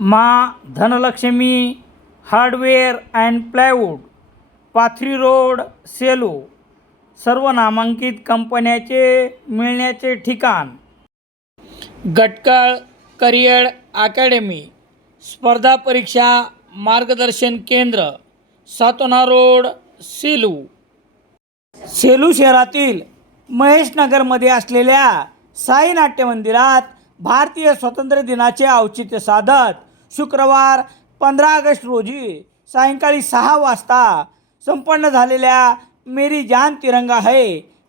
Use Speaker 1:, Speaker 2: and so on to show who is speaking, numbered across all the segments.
Speaker 1: मा Dhanalakshmi hardware and plywood Pathri road Selu सर्व नामांकित कंपन्याचे मिळण्याचे ठिकाण. गटकळ करिअर अकॅडमी स्पर्धा परीक्षा मार्गदर्शन केंद्र सातोना रोड सेलू. सेलू शहरातील महेशनगरमध्ये असलेल्या साई नाट्य मंदिरात भारतीय स्वातंत्र्य दिनाचे औचित्य साधत शुक्रवार पंधरा ऑगस्ट रोजी सायंकाळी सहा वाजता संपन्न झालेल्या मेरी जान तिरंगा है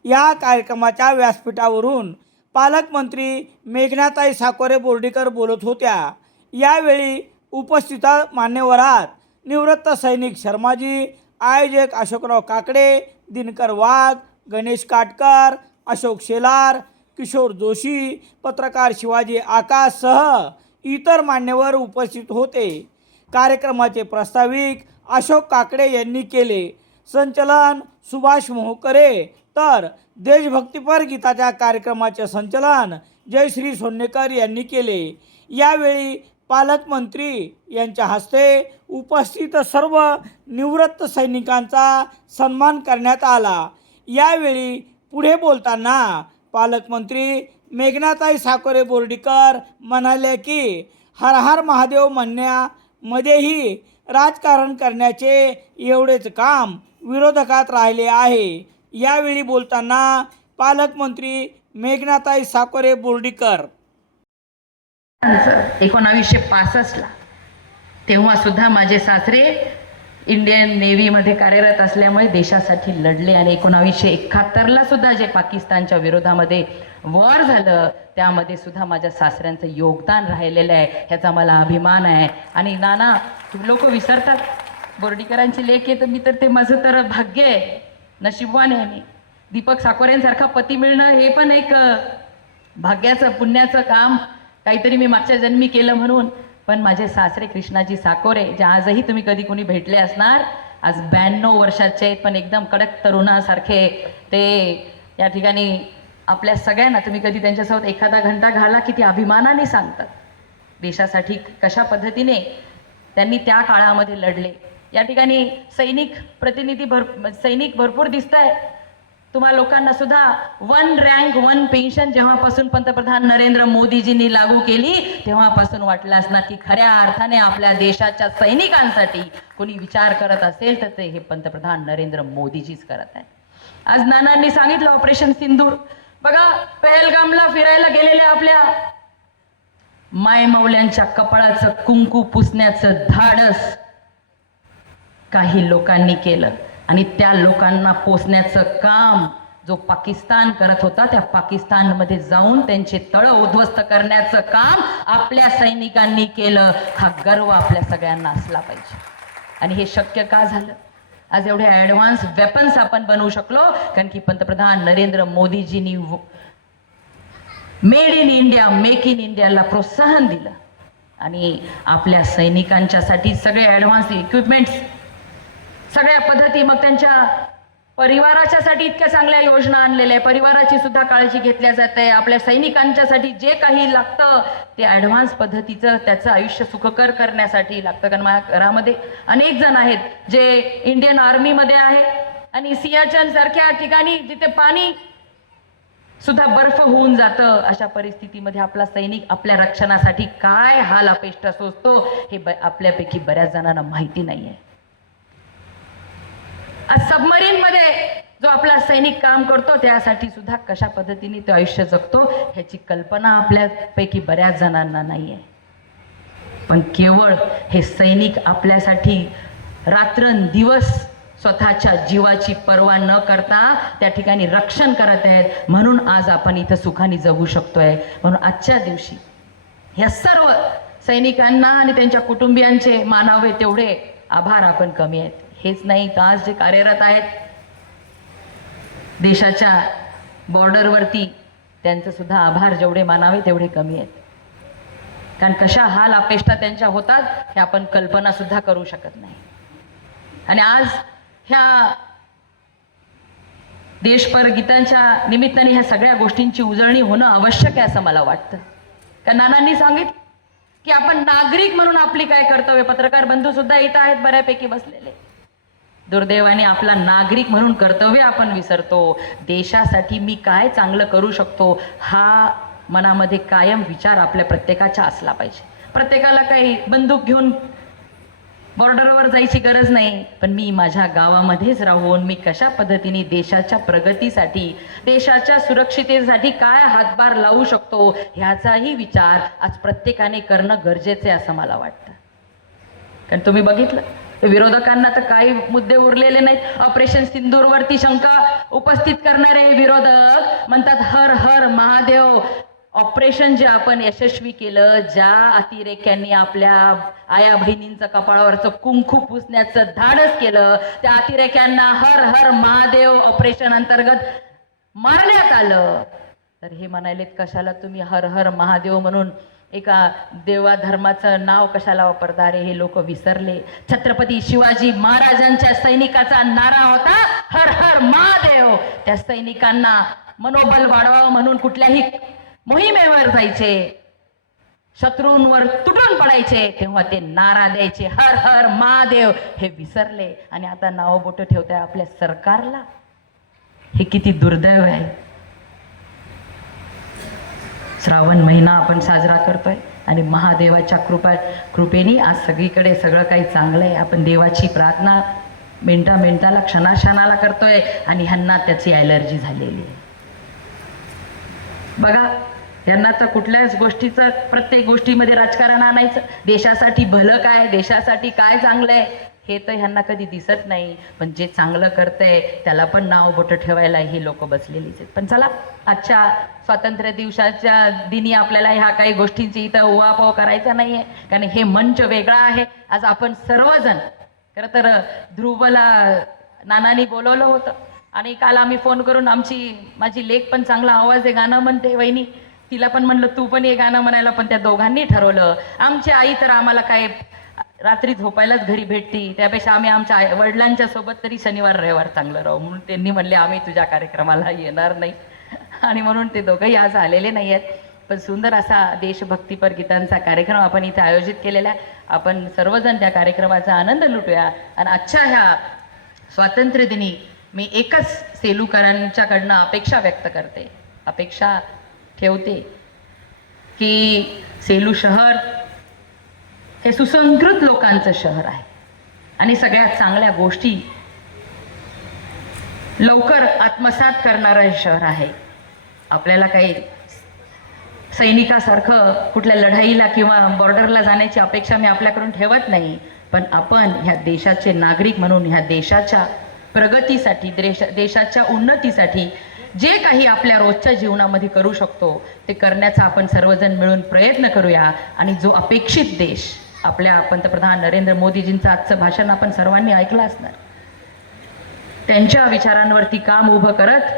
Speaker 1: या कार्यक्रमाच्या व्यासपीठावरून पालकमंत्री मेघनाताई साकोरे बोर्डीकर बोलत होत्या. यावेळी उपस्थित मान्यवरात निवृत्त सैनिक शर्माजी आयोजक अशोकराव काकडे दिनकर वाघ गणेश काटकर अशोक शेलार किशोर जोशी पत्रकार शिवाजी आकाशसह इतर मान्यवर उपस्थित होते. कार्यक्रमाचे प्रास्ताविक अशोक काकडे यांनी केले. संचलन सुभाष मोहकरे. तर देशभक्तीपर गीताच्या कार्यक्रमाचे संचलन जयश्री सोन्नेकर यांनी केले. यावेळी पालकमंत्री यांच्या हस्ते उपस्थित सर्व निवृत्त सैनिकांचा सन्मान करण्यात आला. यावेळी पुढे बोलताना पालकमंत्री मेघनाताई साकोरे बोर्डीकर म्हणाले की हर हर महादेव म्हणण्यामध्येही राजकारण करण्याचे एवढेच काम विरोधकात राहिले आहे. यावेळी बोलताना पालकमंत्री मेघनाताई साकोरे बोर्डीकर.
Speaker 2: एकोणावीसशे पासष्टला तेव्हा सुद्धा माझे सासरे इंडियन नेव्हीमध्ये कार्यरत असल्यामुळे देशासाठी लढले आणि एकोणावीसशे एकाहत्तरला सुद्धा जे पाकिस्तानच्या विरोधामध्ये वॉर झालं त्यामध्ये सुद्धा माझ्या सासऱ्यांचं योगदान राहिलेलं आहे ह्याचा मला अभिमान आहे. आणि नाना लोक विसरतात. बोर्डीकरांची लेख आहे तर मी तर ते माझं तर भाग्य आहे. नशिबवान आहे मी. दीपक साकोरेंसारखा पती मिळणं हे पण एक भाग्याचं पुण्याचं काम. काहीतरी मी मागच्या जन्मी केलं म्हणून. पण माझे सासरे कृष्णाजी साकोरे जे आजही तुम्ही कधी कोणी भेटले असणार आज ब्याण्णव वर्षाचे आहेत पण एकदम कडक तरुणासारखे ते या ठिकाणी आपल्या सगळ्यांना तुम्ही कधी त्यांच्यासोबत एखादा घंटा घाला की ते अभिमानाने सांगतात. देशासाठी कशा पद्धतीने त्यांनी त्या काळामध्ये लढले. या ठिकाणी सैनिक प्रतिनिधी भर सैनिक भरपूर दिसत आहे तुम्हा लोकांना सुद्धा वन रँक वन पेन्शन जेव्हापासून पंतप्रधान नरेंद्र मोदीजींनी लागू केली तेव्हापासून वाटलं असणार की खऱ्या अर्थाने आपल्या देशाच्या सैनिकांसाठी कोणी विचार करत असेल तर ते हे पंतप्रधान नरेंद्र मोदीजीच करत आहे आज नानांनी सांगितलं ऑपरेशन सिंदूर. बघा पहलगामला फिरायला गेलेल्या आपल्या मायमौल्यांच्या कपाळाचं कुंकू पुसण्याचं धाडस काही लोकांनी केलं. आणि त्या लोकांना पोचण्याचं काम जो पाकिस्तान करत होता त्या पाकिस्तानमध्ये जाऊन त्यांचे तळ उद्ध्वस्त करण्याचं काम आपल्या सैनिकांनी केलं. हा गर्व आपल्या सगळ्यांना असला पाहिजे. आणि हे शक्य का झालं? आज एवढे ॲडव्हान्स वेपन्स आपण बनवू शकलो कारण की पंतप्रधान नरेंद्र मोदीजींनी made in India make in इंडियाला प्रोत्साहन दिलं. आणि आपल्या सैनिकांच्यासाठी सगळे ॲडव्हान्स इक्विपमेंट्स सगळ्या पद्धती मग त्यांच्या परिवाराच्यासाठी इतक्या चांगल्या योजना आणलेल्या आहे परिवाराची सुद्धा काळजी घेतल्या जाते आपल्या सैनिकांच्यासाठी जे काही लागतं ते ॲडव्हान्स पद्धतीचं त्याचं आयुष्य सुखकर करण्यासाठी लागतं. कारण माझ्या घरामध्ये अनेक जण आहेत जे इंडियन आर्मीमध्ये आहेत आणि सियाचन सारख्या ठिकाणी जिथे पाणी सुद्धा बर्फ होऊन जातं अशा परिस्थितीमध्ये आपला सैनिक आपल्या रक्षणासाठी काय हाल अपेष्ट सोचतो हे ब आपल्यापैकी बऱ्याच जणांना माहिती नाही आहे आज सबमरीन मध्ये जो आपला सैनिक काम करतो त्यासाठी सुद्धा कशा पद्धतीने तो आयुष्य जगतो ह्याची कल्पना आपल्यापैकी बऱ्याच जणांना नाही आहे पण केवळ हे सैनिक आपल्यासाठी रात्रंदिवस स्वतःच्या जीवाची पर्वा न करता त्या ठिकाणी रक्षण करत आहेत. म्हणून आज आपण इथं सुखाने जगू शकतोय. म्हणून आजच्या दिवशी ह्या सर्व सैनिकांना आणि त्यांच्या कुटुंबियांचे मानावे तेवढे आभार आपण कमी आहेत. हेच नाही तर आज जे कार्यरत आहेत देशाच्या बॉर्डरवरती त्यांचं सुद्धा आभार जेवढे मानावे तेवढे कमी आहेत. कारण कशा हाल अपेष्टा त्यांच्या होतात हे आपण कल्पना सुद्धा करू शकत नाही. आणि आज ह्या देशपर गीतांच्या निमित्ताने ह्या सगळ्या गोष्टींची उजळणी होणं आवश्यक आहे असं मला वाटतं. कारण नानांनी सांगितलं की आपण नागरिक म्हणून आपली काय कर्तव्य पत्रकार बंधू सुद्धा इथं आहेत बऱ्यापैकी बसलेले. दुर्दैवाने आपला नागरिक म्हणून कर्तव्य आपण विसरतो. देशासाठी मी काय चांगलं करू शकतो? हा मनामध्ये कायम विचार आपल्या प्रत्येकाच्या असला पाहिजे. प्रत्येकाला काही बंदूक घेऊन बॉर्डरवर जायची गरज नाही. पण मी माझ्या गावामध्येच राहून मी कशा पद्धतीने देशाच्या प्रगतीसाठी देशाच्या सुरक्षितेसाठी काय हातभार लावू शकतो? ह्याचाही विचार आज प्रत्येकाने करणं गरजेचे आहे असं मला वाटतं. कारण तुम्ही बघितलं? विरोधकांना तर काही मुद्दे उरलेले नाहीत. ऑपरेशन सिंदूरवरती शंका उपस्थित करणारे हे विरोधक म्हणतात हर हर महादेव ऑपरेशन जे आपण यशस्वी केलं ज्या अतिरेक्यांनी आपल्या आया बहिणींचं कपाळावरचं कुंकू पुसण्याचं धाडस केलं त्या अतिरेक्यांना हर हर महादेव ऑपरेशन अंतर्गत मारण्यात आलं. तर हे म्हणालेत कशाला तुम्ही हर हर महादेव म्हणून एका देवा धर्माचं नाव कशाला वापरता रे हे लोक विसरले. छत्रपती शिवाजी महाराजांच्या सैनिकाचा नारा होता. हर हर महादेव. त्या सैनिकांना मनोबल वाढवावं म्हणून कुठल्याही मोहिमेवर जायचे. शत्रूंवर तुटून पडायचे. तेव्हा ते नारा द्यायचे. हर हर महादेव. हे विसरले. आणि आता नाव बोट ठेवताय आपल्या सरकारला. हे किती दुर्दैव आहे. श्रावण महिना आपण साजरा करतोय आणि महादेवाच्या कृपा कृपेने आज सगळीकडे सगळं काही चांगलं आहे. आपण देवाची प्रार्थना मिनटा मिनटाला क्षणाक्षणाला करतोय आणि ह्यांना त्याची ॲलर्जी झालेली आहे. बघा यांना तर कुठल्याच गोष्टीचं प्रत्येक गोष्टीमध्ये राजकारण आणायचं. देशासाठी भलं काय देशासाठी काय चांगलं आहे हे तर ह्यांना कधी दिसत नाही. पण जे चांगलं करतंय त्याला पण नाव बोटं ठेवायला ही लोक बसलेलीच आहेत. पण चला आजच्या स्वातंत्र्य दिवसाच्या दिनी आपल्याला ह्या काही गोष्टींची इथं उहापोह करायचा नाही आहे कारण हे मंच वेगळा आहे. आज आपण सर्वजण खरं तर ध्रुवला नानानी बोलवलं होतं. आणि काल आम्ही फोन करून आमची माझी लेख पण चांगला आवाज आहे गाणं म्हणते वहिनी. तिला पण म्हणलं तू पण हे गाणं म्हणायला पण त्या दोघांनी ठरवलं. आमची आई तर आम्हाला काय रात्री झोपायलाच घरी भेटती. त्यापेक्षा आम्ही आमच्या आई वडिलांच्या सोबत तरी शनिवार रविवार चांगलं राहू. म्हणून त्यांनी म्हणले आम्ही तुझ्या कार्यक्रमाला येणार नाही. आणि म्हणून ते दोघंही आज आलेले नाही आहेत. पण सुंदर असा देशभक्तीपर गीतांचा कार्यक्रम आपण इथे आयोजित केलेला आहे. आपण सर्वजण त्या कार्यक्रमाचा आनंद लुटूया. आणि आजच्या ह्या स्वातंत्र्य दिनी मी एकच सेलूकरांच्याकडनं अपेक्षा व्यक्त करते. अपेक्षा ठेवते की सेलू शहर हे सुसंस्कृत लोकांचं शहर आहे. आणि सगळ्यात चांगल्या गोष्टी लवकर आत्मसात करणारं हे शहर आहे. आपल्याला काही सैनिकासारखं कुठल्या लढाईला किंवा बॉर्डरला जाण्याची अपेक्षा मी आपल्याकडून ठेवत नाही पण आपण ह्या देशाचे नागरिक म्हणून ह्या देशाच्या प्रगतीसाठी देश देशाच्या उन्नतीसाठी जे काही आपल्या रोजच्या जीवनामध्ये करू शकतो ते करण्याचा आपण सर्वजण मिळून प्रयत्न करूया. आणि जो अपेक्षित देश आपल्या पंतप्रधान नरेंद्र मोदीजींचं आजचं भाषण आपण सर्वांनी ऐकलं असणार. त्यांच्या विचारांवरती काम उभं करत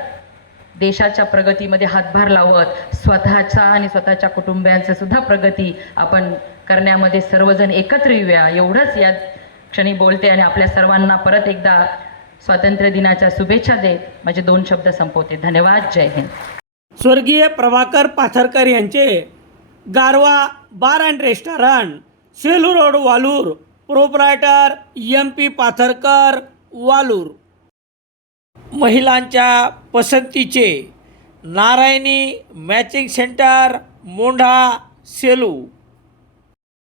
Speaker 2: देशाच्या प्रगतीमध्ये हातभार लावत स्वतःचा आणि स्वतःच्या कुटुंबियांचं सुद्धा प्रगती आपण करण्यामध्ये सर्वजण एकत्र येऊया. एवढंच या क्षणी बोलते आणि आपल्या सर्वांना परत एकदा स्वातंत्र्य दिनाच्या शुभेच्छा देत माझे दोन शब्द संपवते. धन्यवाद. जय हिंद.
Speaker 1: स्वर्गीय प्रभाकर पाथरकर यांचे Garva bar and restaurant Selu road Walur. Proprietor M P Patharkar Walur. महिलांच्या पसंतीचे नारायणी मॅचिंग सेंटर मोंढा सेलू.